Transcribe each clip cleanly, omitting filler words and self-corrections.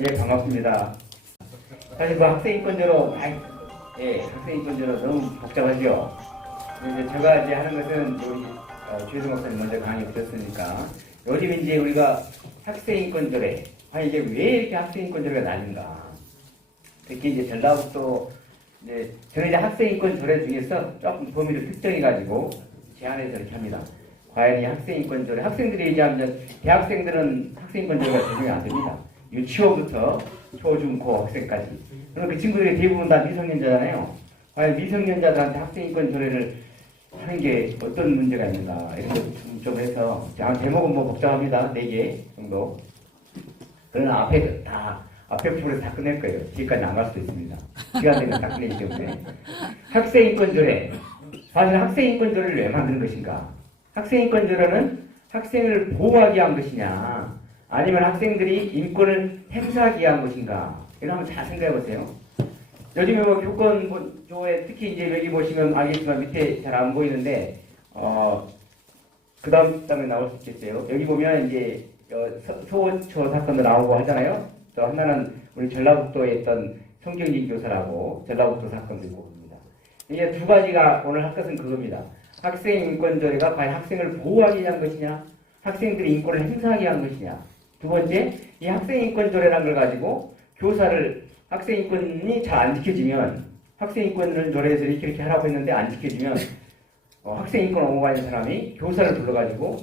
예, 반갑습니다. 사실 뭐 학생인권제로, 학생인권제로 너무 복잡하죠. 이제 제가 이제 하는 것은 우리 최승 목사님 먼저 강의 드렸으니까 요즘 이제 우리가 학생인권조례, 이게 왜 이렇게 학생인권조례가 나는가? 특히 이제 전라북도 저는 이제 학생인권조례 중에서 조금 범위를 특정해가지고 제안해서 이렇게 합니다. 과연 이 학생인권조례, 학생들이 이제 대학생들은 학생인권조례가 적용이 안 됩니다. 유치원부터 초, 중, 고 학생까지. 그럼 그 친구들이 대부분 다 미성년자잖아요. 과연 미성년자들한테 학생인권조례를 하는 게 어떤 문제가 있는가 이런 거 좀 해서 제목은 뭐 복잡합니다. 4개 정도. 그러나 앞에 부분에서 다 끝낼 거예요. 뒤까지 안 갈 수도 있습니다. 시간 되면 다 끝내기 때문에. 학생인권조례. 사실 학생인권조례를 왜 만드는 것인가? 학생인권조례는 학생을 보호하기 위한 것이냐, 아니면 학생들이 인권을 행사하기 위한 것인가? 이거 한번 잘 생각해 보세요. 요즘에 뭐 교권조에 특히 이제 여기 보시면 알겠지만 밑에 잘 안 보이는데, 그 다음에 나올 수 있겠어요. 여기 보면 이제 소호초 사건도 나오고 하잖아요. 또 하나는 우리 전라북도에 있던 성경진 교사라고 전라북도 사건도 있고 봅니다. 이게 두 가지가 오늘 할 것은 그겁니다. 학생인권조례가 과연 학생을 보호하기 위한 것이냐, 학생들의 인권을 행사하기 위한 것이냐. 두 번째, 이 학생인권조례라는 걸 가지고 교사를 학생인권이 잘 안 지켜지면, 학생인권 조례에서 이렇게 하라고 했는데 안 지켜지면 학생인권 옹호하는 사람이 교사를 불러가지고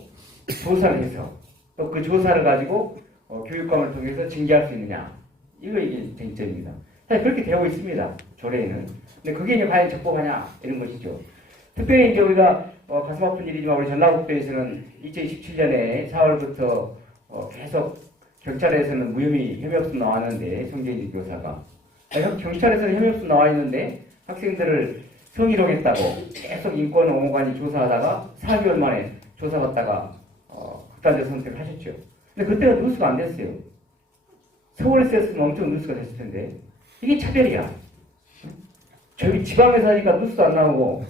조사를 해서 또 그 조사를 가지고 교육감을 통해서 징계할 수 있느냐, 이게 쟁점입니다. 사실 그렇게 되고 있습니다. 조례에는. 근데 그게 이제 과연 적법하냐 이런 것이죠. 특별히 이제 우리가 가슴 아픈 일이지만 우리 전라북도에서는 2017년에 4월부터 계속 경찰에서는 무혐의 혐의 없음 나왔는데, 성재인 교사가 경찰에서는 혐의 없음 나와 있는데 학생들을 성희롱했다고 계속 인권 옹호관이 조사하다가 4개월 만에 조사 받다가 극단적 선택을 하셨죠. 근데 그때는 누수가 안 됐어요. 서울에서 했으면 엄청 누수가 됐을 텐데 이게 차별이야. 저기 지방에서 하니까 누수도 안 나오고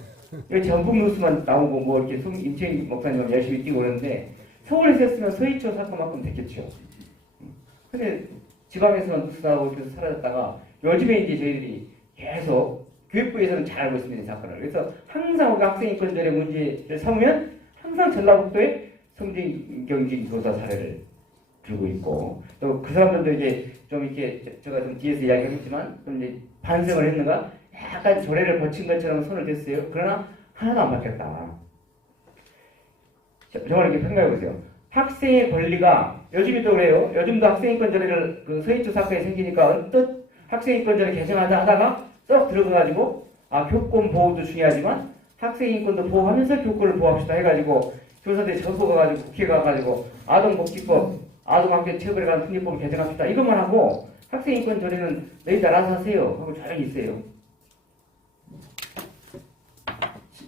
여기 전북 누수만 나오고 뭐 이렇게 임채인 목사님 열심히 뛰고 그러는데 서울에서 했으면 서희초 사건만큼 됐겠죠. 근데 지방에서만 누수 나오고 계속 사라졌다가 요즘에 이제 저희들이 계속 교육부에서는 잘 알고 있습니다, 이 사건을. 그래서 항상 우리가 학생인권조례 문제를 삼으면 항상 전라북도에 성경진 교사 사례를 들고 있고, 또 그 사람들도 이제 좀 이렇게 제가 좀 뒤에서 이야기하겠지만 좀 이제 반성을 했는가, 약간 조례를 거친 것처럼 손을 댔어요. 그러나 하나도 안 바뀌었다. 정말 이렇게 생각해 보세요. 학생의 권리가 요즘에도 그래요. 요즘도 학생인권조례를 그 서희초 사건이 생기니까 어떤 학생인권조례 개정하자 하다가 쏙 들어가가지고 교권 보호도 중요하지만 학생인권도 보호하면서 교권을 보호합시다 해가지고 교사들이 전부 가가지고 국회 가가지고 아동복지법, 아동학대 처벌에 관한 특례법을 개정합시다 이것만 하고 학생인권조례는 너희들 알아서 하세요 하고 조용히 있어요.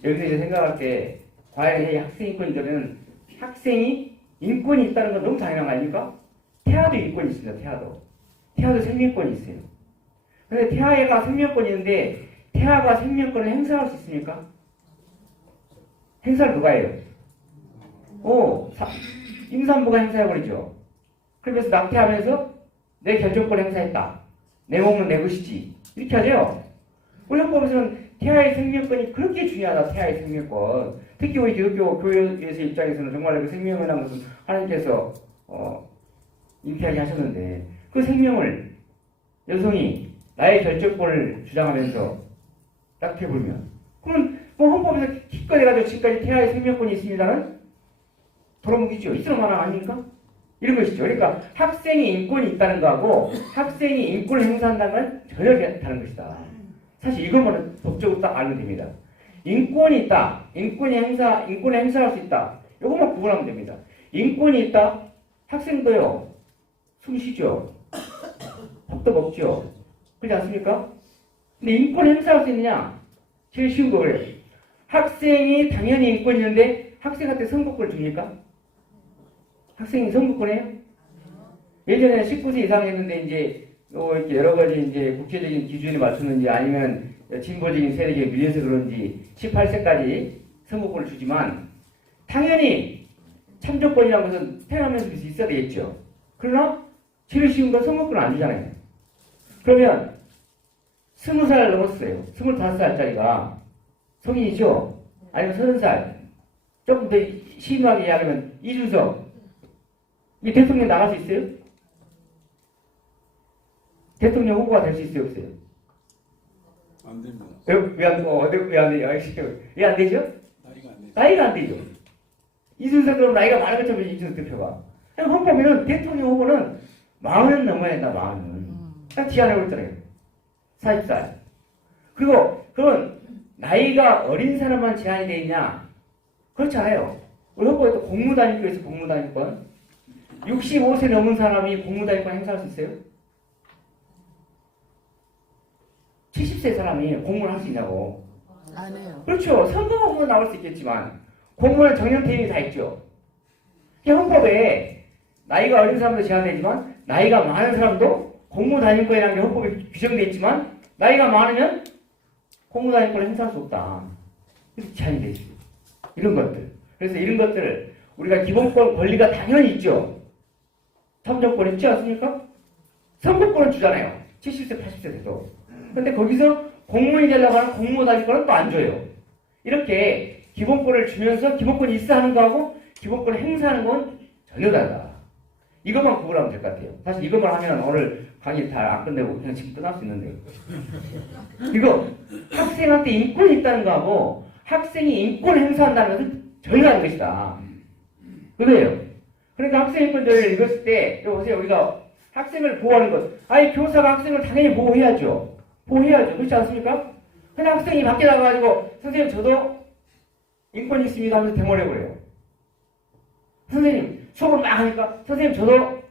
여기서 이제 생각할 때 과연 이 학생인권조례는 학생이 인권이 있다는 건 너무 당연한 거 아닙니까? 태아도 인권이 있습니다. 태아도 생명권이 있어요. 그런데 태아가 생명권이 있는데 태아가 생명권을 행사할 수 있습니까? 행사를 누가 해요? 임산부가 행사해버리죠. 그러면서 낙태하면서 내 결정권을 행사했다. 내 몸은 내 것이지. 이렇게 하죠. 우리 헌법에서는 태아의 생명권이 그렇게 중요하다. 태아의 생명권. 특히 우리 기독교 교회에서 입장에서는 정말 그 생명이라는 것은 하나님께서 잉태하게 하셨는데 그 생명을 여성이 나의 결정권을 주장하면서 낙태해버리면 그러면 뭐 헌법에서 기껏 해가지고 지금까지 태아의 생명권이 있습니다는 돌아먹이죠. 있으면 하나 아닙니까? 이런 것이죠. 그러니까 학생이 인권이 있다는 거하고 학생이 인권을 행사한다는 건 전혀 다른 것이다. 사실 이것만은 법적으로 딱 알면 됩니다. 인권이 있다. 인권을 행사할 수 있다. 이것만 구분하면 됩니다. 인권이 있다. 학생도요. 숨 쉬죠. 밥도 먹죠. 그렇지 않습니까? 근데 인권을 행사할 수 있느냐? 제일 쉬운 거 그래요. 학생이 당연히 인권이 있는데 학생한테 선거권을 줍니까? 학생이 선거권해요? 예전에 19세 이상 했는데 이제 이렇게 여러 가지 이제 국제적인 기준에 맞췄는지 아니면 진보적인 세력에 밀려서 그런지 18세까지 선거권을 주지만 당연히 참정권이라는 것은 태어나면서 있어야 되겠죠. 그러나 제일 쉬운 건 선거권을 안 주잖아요. 그러면 20살 넘었어요. 25살짜리가 성인이죠? 아니면 30살. 조금 더 심하게 이야기하면 이준석. 이 대통령 나갈 수 있어요? 대통령 후보가 될 수 있어요? 없어요? 안 됩니다. 왜안 돼요? 왜 안 되죠? 나이가 안 되죠. 나이가 안 되죠. 이준석 그럼 나이가 많은 것처럼 이준석 대표가. 헌법에는 대통령 후보는 40은 넘어야 된다, 40은. 딱 제한하고 있잖아요. 40살. 그리고, 그건 나이가 어린 사람만 제한이 돼 있냐? 그렇지 않아요. 우리 헌법에 또 공무단위권 있어, 공무단위권. 65세 넘은 사람이 공무단위권 행사할 수 있어요? 70세 사람이 공무원 할 수 있냐고. 안 해요. 그렇죠. 선거가 나올 수 있겠지만, 공무원 정년퇴임이 다 있죠. 헌법에 나이가 어린 사람도 제한되지만, 나이가 많은 사람도 공무단위권이라는 게 헌법에 규정되어 있지만, 나이가 많으면 공무단위권을 행사할 수 없다. 이렇게 제한이 되죠. 이런 것들. 그래서 이런 것들을 우리가 기본권 권리가 당연히 있죠. 참정권 있지 않습니까? 선거권은 주잖아요. 70세, 80세 돼도. 근데 거기서 공무원이 되려고 하는 공무단위권은 또 안 줘요. 이렇게 기본권을 주면서 기본권이 있어 하는 거하고 기본권을 행사하는 건 전혀 다르다. 이것만 구분하면 될 것 같아요. 사실 이것만 하면 오늘 강의 다 안 끝내고 그냥 지금 끝날 수 있는데. 이거 학생한테 인권이 있다는 거하고 학생이 인권을 행사한다는 것은 전혀 다른 것이다. 그래요. 그러니까 학생인권조례를 읽었을 때, 여기 보세요. 우리가 학생을 보호하는 것. 아니, 교사가 학생을 당연히 보호해야죠. 보호해야죠. 그렇지 않습니까? 그냥 학생이 밖에 나가가지고, 선생님, 저도 인권이 있습니다 하면서 대모해버려요. 선생님, 수업을 막 하니까, 선생님, 저도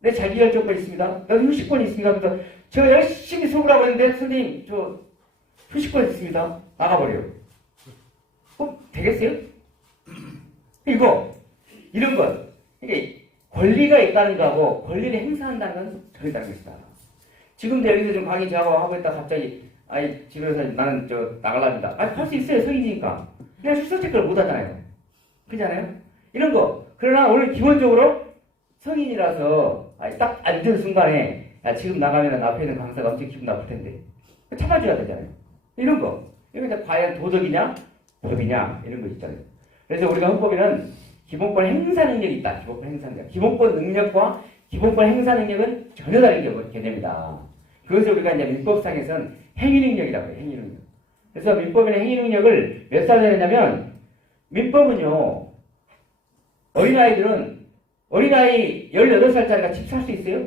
내 자기결정권 있습니다. 나도 휴식권이 있습니다. 그래서 제가 열심히 수업을 하고 있는데, 선생님, 저 휴식권 있습니다. 나가버려요. 되겠어요? 이런 것. 이게 권리가 있다는 거하고 권리를 행사한다는 건 전혀 다른 것이다. 지금도 여기서 좀 강의 하고 있다 갑자기, 아이, 집에서 나는 나가랍니다. 아니, 할 수 있어요. 성인이니까. 그냥 출석 체크를 못 하잖아요. 그렇잖아요? 이런 거. 그러나 오늘 기본적으로 성인이라서, 딱 앉은 순간에, 지금 나가면 앞에 있는 강사가 엄청 기분 나쁠 텐데. 참아줘야 되잖아요. 이런 거. 이거 이제 과연 도덕이냐? 법이냐? 이런 거 있잖아요. 그래서 우리가 헌법에는 기본권 행사 능력이 있다. 기본권 행사 능력. 기본권 능력과 기본권 행사 능력은 전혀 다른 개념이다. 그것을 우리가 이제 민법상에서는 행위 능력이라고 해요. 행위 능력. 그래서 민법에는 행위 능력을 몇 살에 내냐면, 민법은요, 어린아이 18살짜리가 집 살 수 있어요?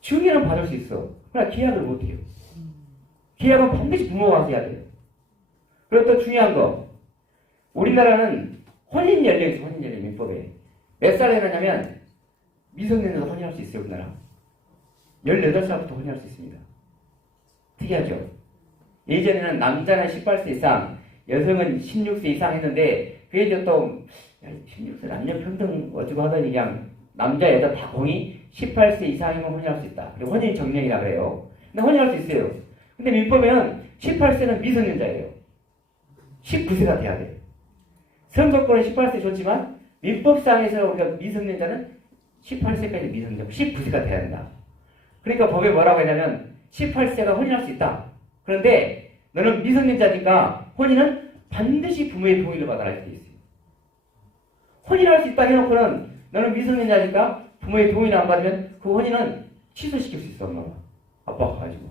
증여는 받을 수 있어. 그러나 계약을 못 해요. 계약은 반드시 부모가 와서 해야 돼요. 그리고 또 중요한 거. 우리나라는 혼인 연령이 있어요. 혼인 연령 민법에. 몇 살에 하냐면 미성년자도 혼인할 수 있어요. 우리나라. 18살부터 혼인할 수 있습니다. 특이하죠? 예전에는 남자는 18세 이상, 여성은 16세 이상 했는데 그게 이제 또 16세 남녀평등 어쩌고 하더니 그냥 남자 여자 다 공이 18세 이상이면 혼인할 수 있다. 그리고 혼인 정령이라 그래요. 근데 혼인할 수 있어요. 근데 민법에는 18세는 미성년자예요. 19세가 돼야 돼요. 선거권은 18세 줬지만 민법상에서 우리가 미성년자는 18세까지 미성년자, 19세가 돼야 된다. 그러니까 법에 뭐라고 했냐면 18세가 혼인할 수 있다. 그런데 너는 미성년자니까 혼인은 반드시 부모의 동의를 받아야 할 수 있어요. 혼인할 수 있다 해놓고는 너는 미성년자니까 부모의 동의를 안 받으면 그 혼인은 취소시킬 수 있어. 엄마가. 아빠가 가지고.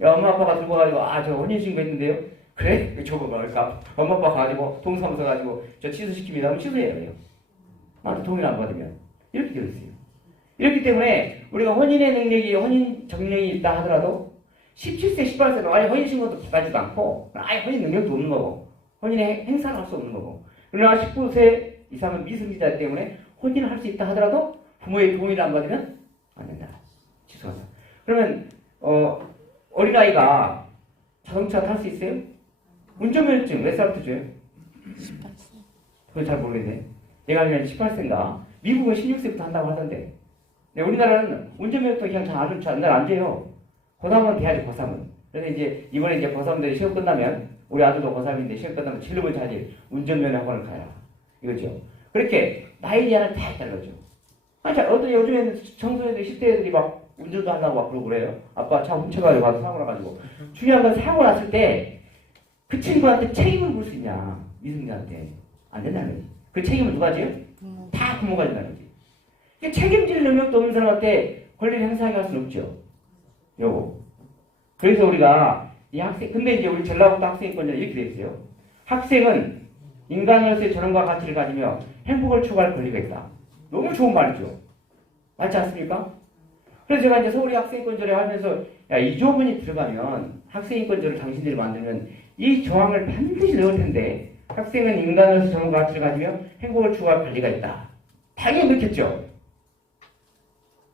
야, 엄마 아빠가 들고 가지고 저 혼인신고 했는데요. 그래? 저거 뭐랄까? 엄마 아빠 가지고 동사무소 가지고 저 취소시킵니다. 하면 취소해야 돼요. 나한테 동의를 안 받으면. 이렇게 되어 있어요. 이렇기 때문에 우리가 혼인의 능력이 혼인 정령이 있다 하더라도 17세, 18세는 아예 혼인신고도 받지도 않고 아예 혼인 능력도 없는 거고 혼인의 행사를 할 수 없는 거고 그러나 19세 이상은 미성년자 때문에 혼인을 할 수 있다 하더라도 부모의 동의를 안 받으면 안 된다. 취소하자. 그러면 어린아이가 자동차 탈 수 있어요? 운전면허증 몇 살부터 줘요? 18세. 그걸 잘 모르겠네. 내가 알기로는 18세인가? 미국은 16세부터 한다고 하던데. 네, 우리나라는 운전면허증 그냥 잘 안 줘요. 고3은 돼야지, 고3은. 그래서 이제 이번에 이제 고3들이 시험 끝나면 우리 아들도 고3인데 시험 끝나면 제일 먼저 하지 운전면허 학원을 가야. 이거죠. 그렇게 나이 제한은 다 있다는 거죠. 자, 어떤 요즘에는 청소년들 10대 애들이 막 운전도 하려고 막 그러고 그래요. 아빠 차 훔쳐가지고 와서 사고 나가지고. 중요한 건 사고 났을 때 그 친구한테 책임을 물 수 있냐. 미성년한테. 안 된다는 거지. 그 책임을 누가 지요? 다 부모가 된다는 거지. 책임질 능력도 없는 사람한테 권리를 행사하게 할 수는 없죠. 요거. 그래서 우리가 이 학생, 근데 이제 우리 전라북도 학생권자는 이렇게 돼 있어요. 학생은 인간으로서의 전원과 가치를 가지며 행복을 추구할 권리가 있다. 너무 좋은 말이죠. 맞지 않습니까? 그래서 제가 이제 서울의 학생권조례 하면서 야, 이 조문이 들어가면 학생인권조를 당신들이 만들면 이 조항을 반드시 넣을 텐데 학생은 인간으로서 전원과 가치를 가지며 행복을 추구할 권리가 있다. 당연히 넣겠죠.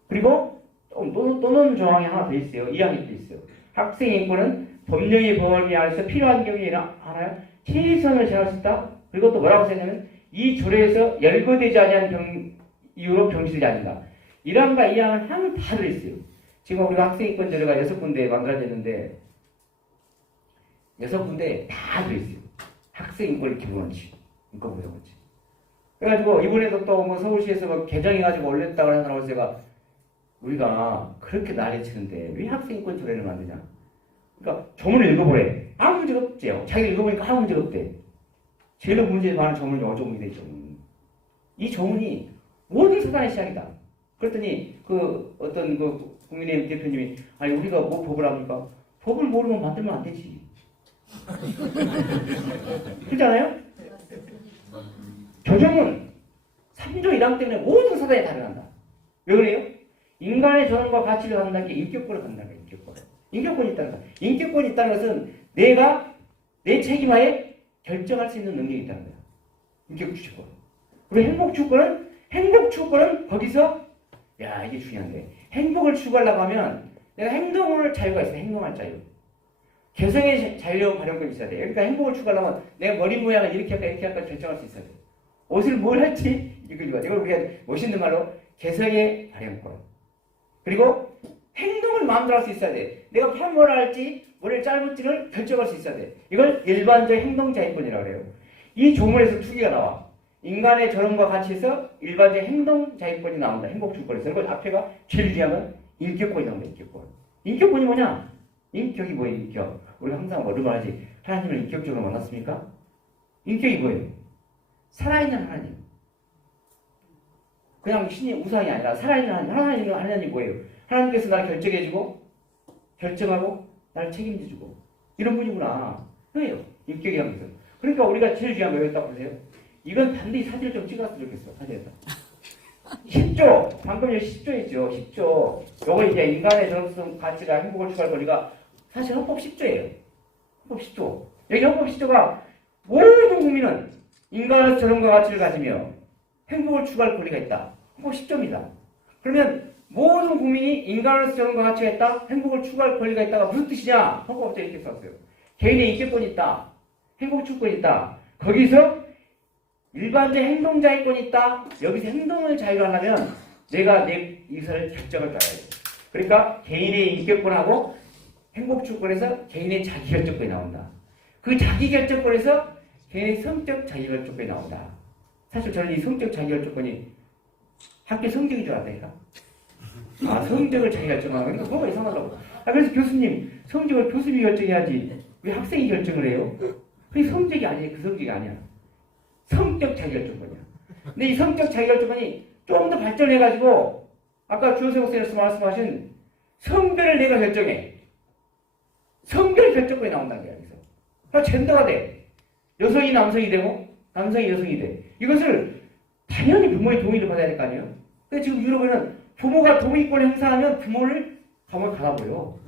그리고 또 넣는 조항이 하나 더 있어요. 이항이 또 있어요. 학생 인권은 법령의 범위 안에서 필요한 경우에 하나요? 최선을 다할 수 있다. 그리고 또 뭐라고 써있냐면 이 조례에서 열거되지 아니한 이유로 병실되지 않는다. 1항과 2항은 항을 다 들어있어요. 지금 우리가 학생 인권 조례가 6군데 만들어졌는데 6군데 다 들어있어요. 학생 인권 기본원칙, 인권 보장원칙. 그래가지고 이번에도 또 뭐 서울시에서 뭐 개정해가지고 올렸다고 하더라고. 제가 우리가 그렇게 난리치는데 왜 학생인권 조례를 만드냐? 그러니까 조문을 읽어보래. 아무 문제가 없지요. 자기가 읽어보니까 아무 문제가 없대. 제일 문제 많은 조문이 어조문이 되죠. 이 조문이 모든 사단의 시작이다. 그랬더니 그 어떤 그 국민의힘 대표님이 아니 우리가 뭐 법을 합니까? 법을 모르면 만들면 안 되지. 그렇잖아요? 조정은 3조 1항 때문에 모든 사단이 다뤄간다. 왜 그래요? 인간의 전원과 가치를 갖는다는 게 인격권을 갖는다는 거예요. 인격권이 있다는 거예요. 인격권이 있다는 것은 내가 내 책임하에 결정할 수 있는 능력이 있다는 거예요. 인격주권. 그리고 행복추구권은 거기서 야 이게 중요한데 행복을 추구하려고 하면 내가 행동을 자유가 있어요. 행동할 자유. 개성의 자유 발현권이 있어야 돼요. 그러니까 행복을 추구하려면 내가 머리 모양을 이렇게 할까 이렇게 할까 결정할 수 있어야 돼요. 옷을 뭘 할지 이걸 우리가 멋있는 말로 개성의 발현권. 그리고 행동을 마음대로 할 수 있어야 돼. 내가 뭘 할지, 머리를 짧을지를 결정할 수 있어야 돼. 이걸 일반적 행동자유권이라고 해요. 이 조문에서 두 개가 나와. 인간의 전원과 가치에서 일반적 행동자유권이 나온다. 행복주권에서. 그리고 앞에가 제일 중요한 건 인격권이 나온다. 인격권. 인격권이 뭐냐? 인격이 뭐예요? 인격. 우리가 항상 뭐를 말하지? 하나님을 인격적으로 만났습니까? 인격이 뭐예요? 살아있는 하나님. 그냥 신이 우상이 아니라 살아있는 하나님. 하나님 뭐예요? 하나님께서 나를 결정해주고 결정하고 나를 책임져주고 이런 분이구나. 그래요. 인격이라는 것은. 그러니까 우리가 제일 중요한 거 여기 딱 보세요. 이건 반드시 사진을 좀 찍었으면 좋겠어. 사진에서. 10조. 방금 여기 10조 있죠. 10조. 요거 이제 인간의 전성 가치가 행복을 추구할 권리가 사실 헌법 10조예요. 헌법 10조. 여기 헌법 10조가 모든 국민은 인간의 전성과 가치를 가지며 행복을 추구할 권리가 있다. 헌법 10조입니다. 그러면 모든 국민이 인간으로서 전원과 가치가 있다, 행복을 추구할 권리가 있다가 무슨 뜻이냐? 헌법에 이렇게 썼어요. 개인의 인격권이 있다, 행복 추구권이 있다. 거기서 일반적 행동자유권이 있다. 여기서 행동을 자유하려면 내가 내 의사를 결정할 줄 알아야 돼. 그러니까 개인의 인격권하고 행복 추구권에서 개인의 자기결정권이 나온다. 그 자기결정권에서 개인의 성적 자기결정권이 나온다. 사실 저는 이 성적 자기결정권이 학교 성적인 줄 알았다니까. 성적을 자기가 결정하는 건 뭐가 이상하더라고. 그래서 교수님, 성적을 교수님이 결정해야지 왜 학생이 결정을 해요? 그게 성적이 아니에요. 그 성적이 아니야. 성적 자기결정권이야. 근데 이 성적 자기결정권이 좀 더 발전해가지고 아까 주호세 목사님께서 말씀하신 성별을 내가 결정해. 성별 결정권이 나온다는 거야. 여기서. 그러니까 젠더가 돼. 여성이 남성이 되고 남성이 여성이 돼. 이것을 당연히 부모의 동의를 받아야 될 거 아니에요? 근데 지금 유럽에는 부모가 동의권을 행사하면 부모를 감옥에 가라고요.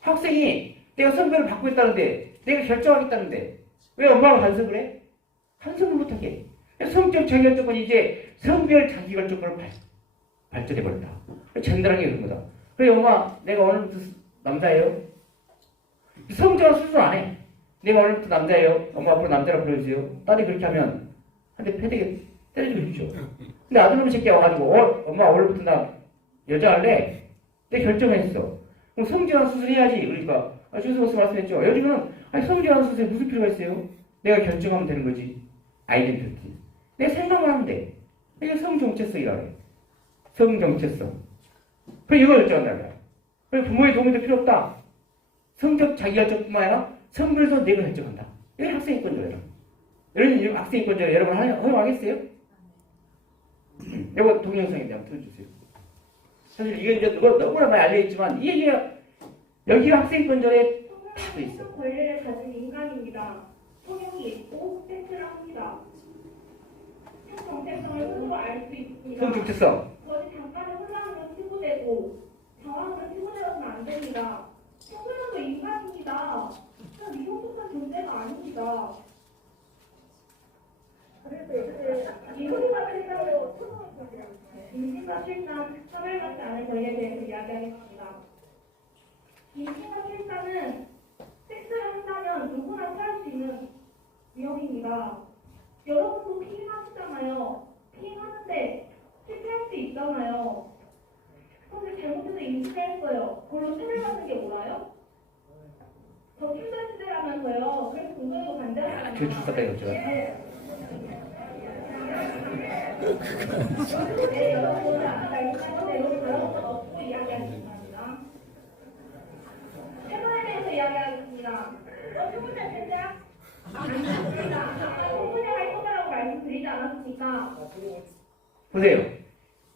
학생이 내가 성별을 바꾸겠다는데 내가 결정하겠다는데 왜 엄마가 간섭을 해? 간섭을 못하게. 성적 자기결정권이 이제 성별 자기결정권으로 발전해버렸다. 젠더라는 게 그런 거다. 그래 엄마 내가 오늘부터 남자예요. 성적은 수술 안 해. 내가 오늘부터 남자예요. 엄마 앞으로 남자라 불러주세요. 딸이 그렇게 하면 한 대 패대게 때려주고 싶죠. 근데 아들놈 새끼가 와가지고 엄마 오늘부터 나 여자 할래? 내가 결정했어. 그럼 성지환 수술해야지. 그러니까 주스 말씀했죠. 요즘은 성지환 수술에 무슨 필요가 있어요? 내가 결정하면 되는 거지. 아이덴티티. 내가 생각만 하면 돼. 이게 성정체성이라고 해요. 성정체성. 그럼 이걸 결정한다고요. 그리고 부모의 도움도 필요 없다. 성적 자기결정뿐만 아니라 성별도 내가 결정한다. 이게 학생인권조예요. 여러분 학생인권조 여러분 허용하겠어요? 이거 동영상에 대한 틀어주세요. 사실 이게 이제 너무나 많이 알려있지만 이 얘기가 여기가 학생인권조에 다 있어. 권리를 가진 인간입니다. 성형이 있고 섹스를 합니다. 정체성을 스스로 알 수 있습니다. 성정체성. 거짓 잠깐의 혼란으로 치부되고 정황으로 치부되어서는 안 됩니다. 성별도 인간입니다. 미성숙한 존재가 아닙니다. 이혼과 실상으로 임신과 출산, 차별받지 않은 권리에 대해서 이야기하겠습니다. 임신과 출산은 섹스를 한다면 누구나 취할 수 있는 위험입니다. 여러분도 피임하시잖아요. 피임하는데 실패할 수 있잖아요. 근데 잘못해서 임신을 했어요. 그걸로 차별받는 게 뭐라요? 저 출산 시대라면서요. 그래서 공부에도 반대하잖아요. 저 출산까지 없죠. 네, 여러분 아까 말씀하신 대로 그런 것 없고 이야기하겠습니다. 태도에 대해서 이야기하겠습니다. 태도자 진짜? 아닙니다. 아까 성분야 할 거라고 말씀드리지 않았습니까? 보세요.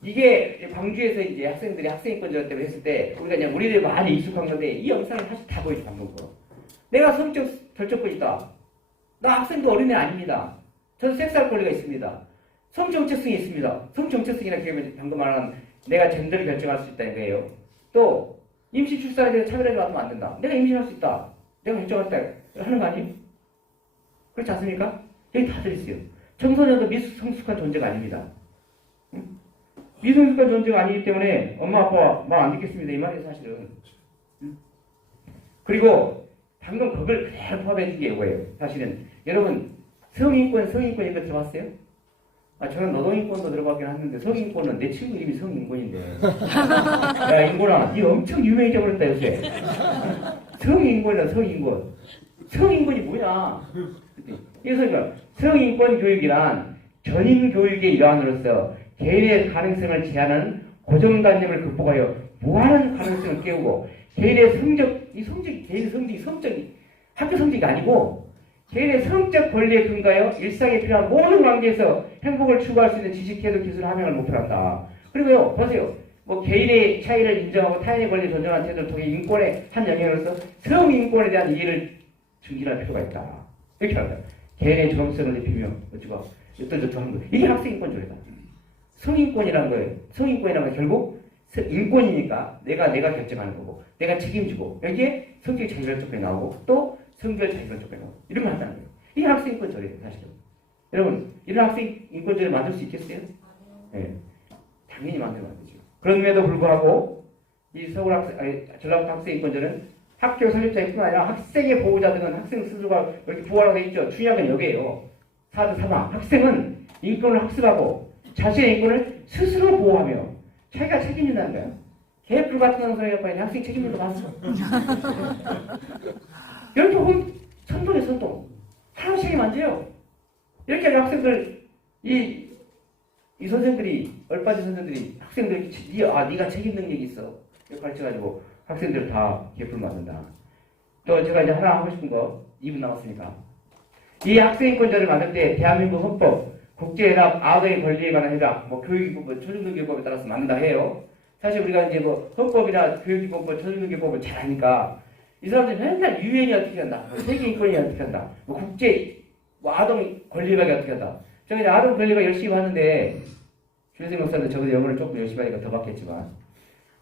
이게 광주에서 이제 학생들이 학생인권조 때문에 했을 때 우리가 그냥 우리들 많이 익숙한 건데 이 영상을 사실 다 보여줘 방금 거. 내가 성적 결정권 있다. 나 학생도 어린애 아닙니다. 저도 섹스할 권리가 있습니다. 성정체성이 있습니다. 성정체성이라 기억하면 방금 말한 내가 젠더를 결정할 수 있다는 거예요. 또 임신 출산에 대해서 차별하지 않으면 안 된다. 내가 임신할 수 있다. 내가 결정할 때 하는 거 아니에요? 그렇지 않습니까? 여기 다 들어있어요. 청소년도 미성숙한 존재가 아닙니다. 응? 미성숙한 존재가 아니기 때문에 엄마 아빠가 말 안 듣겠습니다. 이 말이에요 사실은. 응? 그리고 방금 그걸 그대로 포함해 준 게 이거예요. 사실은 여러분 성인권 이거 들어봤어요? 저는 노동인권도 들어봤긴 하는데 성인권은 내 친구 이름이 성인권인데 야 인권아 니 엄청 유명해져 버렸다 요새. 성인권이야 성인권. 성인권이 뭐냐? 그래서 성인권 교육이란 전인 교육의 일환으로서 개인의 가능성을 제한하는 고정관념을 극복하여 무한한 가능성을 깨우고 개인의 개인의 성적이 성적이 학교 성적이 아니고 개인의 성적 권리에 근거하여 일상에 필요한 모든 관계에서 행복을 추구할 수 있는 지식, 태도, 기술, 함양을 목표로 한다. 그리고요, 보세요. 개인의 차이를 인정하고 타인의 권리를 존중하는 태도를 통해 인권의 한 영역으로서 성인권에 대한 이해를 증진할 필요가 있다. 이렇게 합니다. 개인의 정성을 높이며 어쩌고 어쩌고 하는 거예요. 이게 학생인권조례다. 성인권이라는 거예요. 성인권이라는 건 결국 인권이니까 내가 결정하는 거고 내가 책임지고 여기에 성격 자기결정권이 나오고 또 성별 자기결정권이 나오고 이런 걸 한다는 거예요. 이게 학생인권조례예요. 사실은. 여러분 이런 학생인권조례 만들 수 있겠어요? 네. 당연히 만들면 안 되죠. 그럼에도 불구하고 이 전라북도 학생인권조례는 학교 설립자뿐만 아니라 학생의 보호자 등은 학생 스스로가 이렇게 보호하고 되어 있죠. 중요한 건 여기에요. 4조 3항. 학생은 인권을 학습하고 자신의 인권을 스스로 보호하며 자기가 책임진다는 거예요. 개뿔 같은 소리 갖고 있는 학생 책임진다 봤어. 이렇게 선동이에요, 선동. 하나도 책임 안 져요. 이렇게 학생들, 이 선생들이, 얼빠진 선생들이 학생들, 네가 책임 능력이 있어. 이렇게 가르쳐가지고 학생들 다 개뿔 만든다. 또 제가 이제 하나 하고 싶은 거, 2분 남았으니까. 이 학생인권조례를 만들 때 대한민국 헌법, 국제연합 아동의 권리에 관한 협약, 교육기본법, 초중등교육법에 따라서 만든다 해요. 사실 우리가 이제 헌법이나 교육기본법, 초중등교육법을 잘 아니까 이 사람들이 맨날 유엔이 어떻게 한다, 세계인권이 어떻게 한다, 국제 아동 권리협약이 어떻게 한다. 저는 이제 아동 권리가 열심히 하는데 주혜생 목사는 저보다 영어를 조금 열심히 하니까 더 받겠지만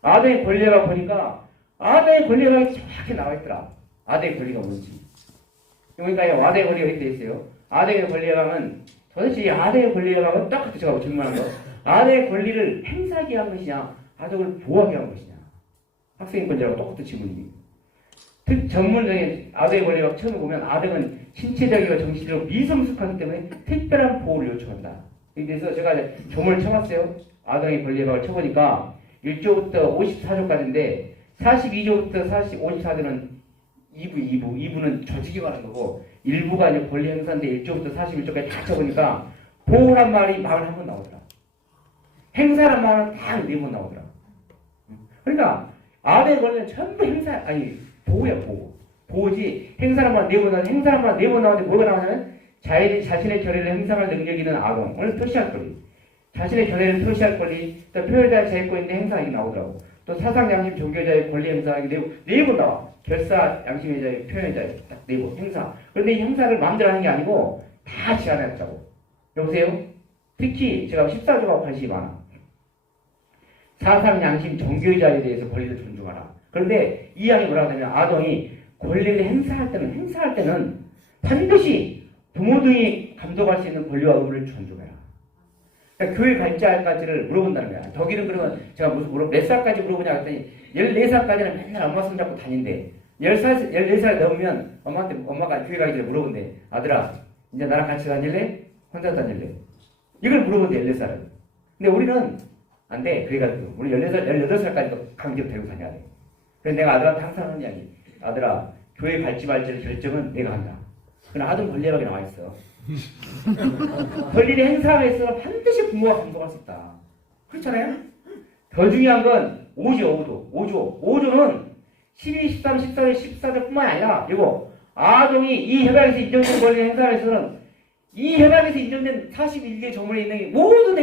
아동의 권리협약 보니까 아동의 권리협약이 정확히 나와 있더라. 아동의 권리가 뭔지. 그러니까 아동의 권리가 이렇게 돼 있어요. 아동의 권리협약은 도대체 이 아동의 권리협약은 똑같이 제가 질문한 거. 아동의 권리를 행사하게 한 것이냐, 아동을 보호하게 한 것이냐. 학생인권자하고 똑같은 질문입니다. 전문적인 아동의 권리협약 처음에 보면 아동은 신체적이고 정신적으로 미성숙하기 때문에 특별한 보호를 요청한다. 그래서 제가 조문을 쳐봤어요. 아동의 권리협약을 쳐보니까 1조부터 54조까지인데 42조부터 54조는 2부는 조직에 관한 거고 일부가 이제 권리 행사인데 1조부터 41조까지 다 쳐보니까 보호란 말이 41번 나오더라. 행사란 말은 딱 네 번 나오더라. 그러니까 아동의 권리는 전부 보호야, 보호. 보호지. 행사란 말 네 번 나오는데, 행사란 말 네 번 나오는데 뭐가 나오냐면 자신의 결의를 행사할 능력이 있는 아동을 표시할 권리. 자신의 견해를 표시할 권리, 또 표현자의 자유권인데 행사하기 나오더라고. 또 사상 양심 종교자의 권리 행사하기 네 번 나와. 결사 양심의 자유, 표현의 자유 딱 네 번 행사. 그런데 이 행사를 마음대로 하는 게 아니고 다 제한했다고. 여보세요? 특히 제가 14조가 관심이 많아. 사상 양심 종교의 자유에 대해서 권리를 존중하라. 그런데 이 항이 뭐라고 하냐면 아동이 권리를 행사할 때는 반드시 부모 등이 감독할 수 있는 권리와 의무를 존중해라. 그러니까 교회 갈지 안 갈지를 물어본다는 거야. 저기는 그러면 제가 몇 살까지 물어보냐 했더니 14살까지는 맨날 엄마 손잡고 다닌대. 14살 넘으면 엄마가 교회 가기 전에 물어본대. 아들아, 이제 나랑 같이 다닐래? 혼자 다닐래? 이걸 물어본대, 14살은. 근데 우리는 안 돼. 그래가지고. 우리 18살까지도 강제로 데리고 다녀야 돼. 그래서 내가 아들한테 항상 하는 이야기. 아들아, 교회 갈지 말지를 결정은 내가 한다. 그러나 아들 권리라고 나와 있어. 권리를 행사하에 있어서 반드시 부모가 감독할 수 있다. 그렇잖아요? 더 중요한 건 5조. 5조는 12, 13, 14조, 14조뿐만 아니라 이거 아동이 이 협약에서 인정된 권리 행사에서는 이 협약에서 인정된 41개 조문에 있는 모든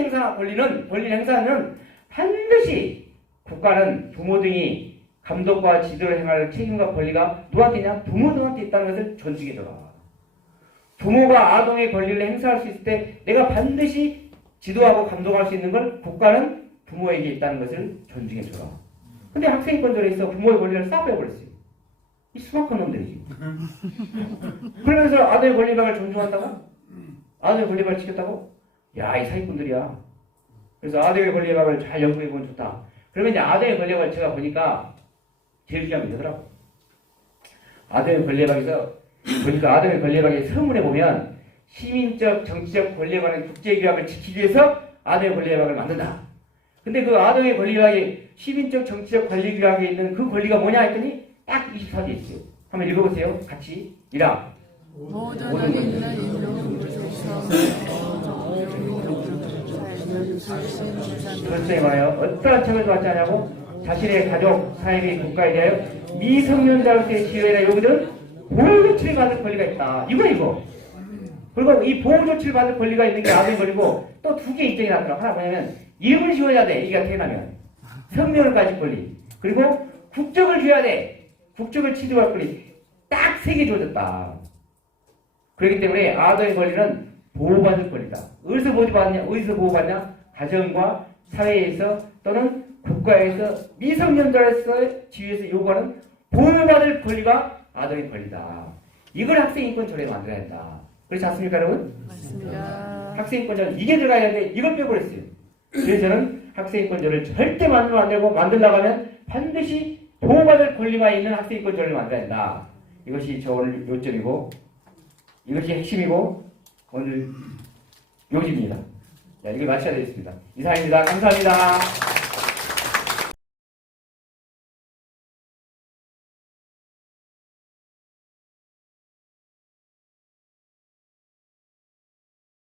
권리 행사는 반드시 국가는 부모 등이 감독과 지도를 행할 책임과 권리가 누구한테 있냐? 부모 등한테 있다는 것을 존중해줘라. 부모가 아동의 권리를 행사할 수 있을 때 내가 반드시 지도하고 감독할 수 있는 걸 국가는 부모에게 있다는 것을 존중해줘라. 근데 학생권조례에 있어 부모의 권리를 싹 빼버렸어요. 이 수박한 놈들이지. 그러면서 아동의 권리를 존중한다고? 아동의 권리를 지켰다고? 야, 이 사기꾼들이야. 그래서 아동의 권리를 잘 연구해보면 좋다. 그러면 이제 아동의 권리를 제가 보니까 제일 중요한 게 되더라고. 아동의 권리에서 보니까 아동의 권리에 서문에 보면 시민적, 정치적 권리에 관한 국제규약을 지키기 위해서 아동의 권리를 만든다. 근데 그 아동의 권리에 시민적, 정치적 권리규약에 있는 그 권리가 뭐냐 했더니 딱 24개 있어요. 한번 읽어보세요. 같이. 1화. 모든 인간 인종 그렇게 말해요. 어떠한 책을 받지 않냐고 자신의 가족, 사회 및 국가에 대하여 미성년자로서의 지위나 요구는 보호조치를 받을 권리가 있다. 이거. 그리고 이 보호조치를 받을 권리가 있는 게 아동의 권리고 또 두 개 입장이 나더라. 하나 뭐냐면 이름을 지어야 돼. 이게 태어나면. 성명을 가질 권리. 그리고 국적을 줘야 돼. 국적을 취득할 권리. 딱 세 개 주어졌다. 그렇기 때문에 아동의 권리는 보호받을 권리다. 어디서 보호받냐? 가정과 사회에서 또는 국가에서 미성년자로서의 지위에서 요구하는 보호받을 권리가 아동의 권리다. 이걸 학생인권조례에 만들어야 한다. 그렇지 않습니까, 여러분? 맞습니다. 학생인권조례는 이게 들어가야 되는데 이걸 빼버렸어요. 그래서 저는 학생인권조례를 절대 만들면 안 되고 만들려고 하면 반드시 보호받을 권리만 있는 학생인권조례를 만들어야 된다. 이것이 저 오늘 요점이고 이것이 핵심이고 오늘 요지입니다. 자, 이걸 마쳐야 되겠습니다. 이상입니다. 감사합니다.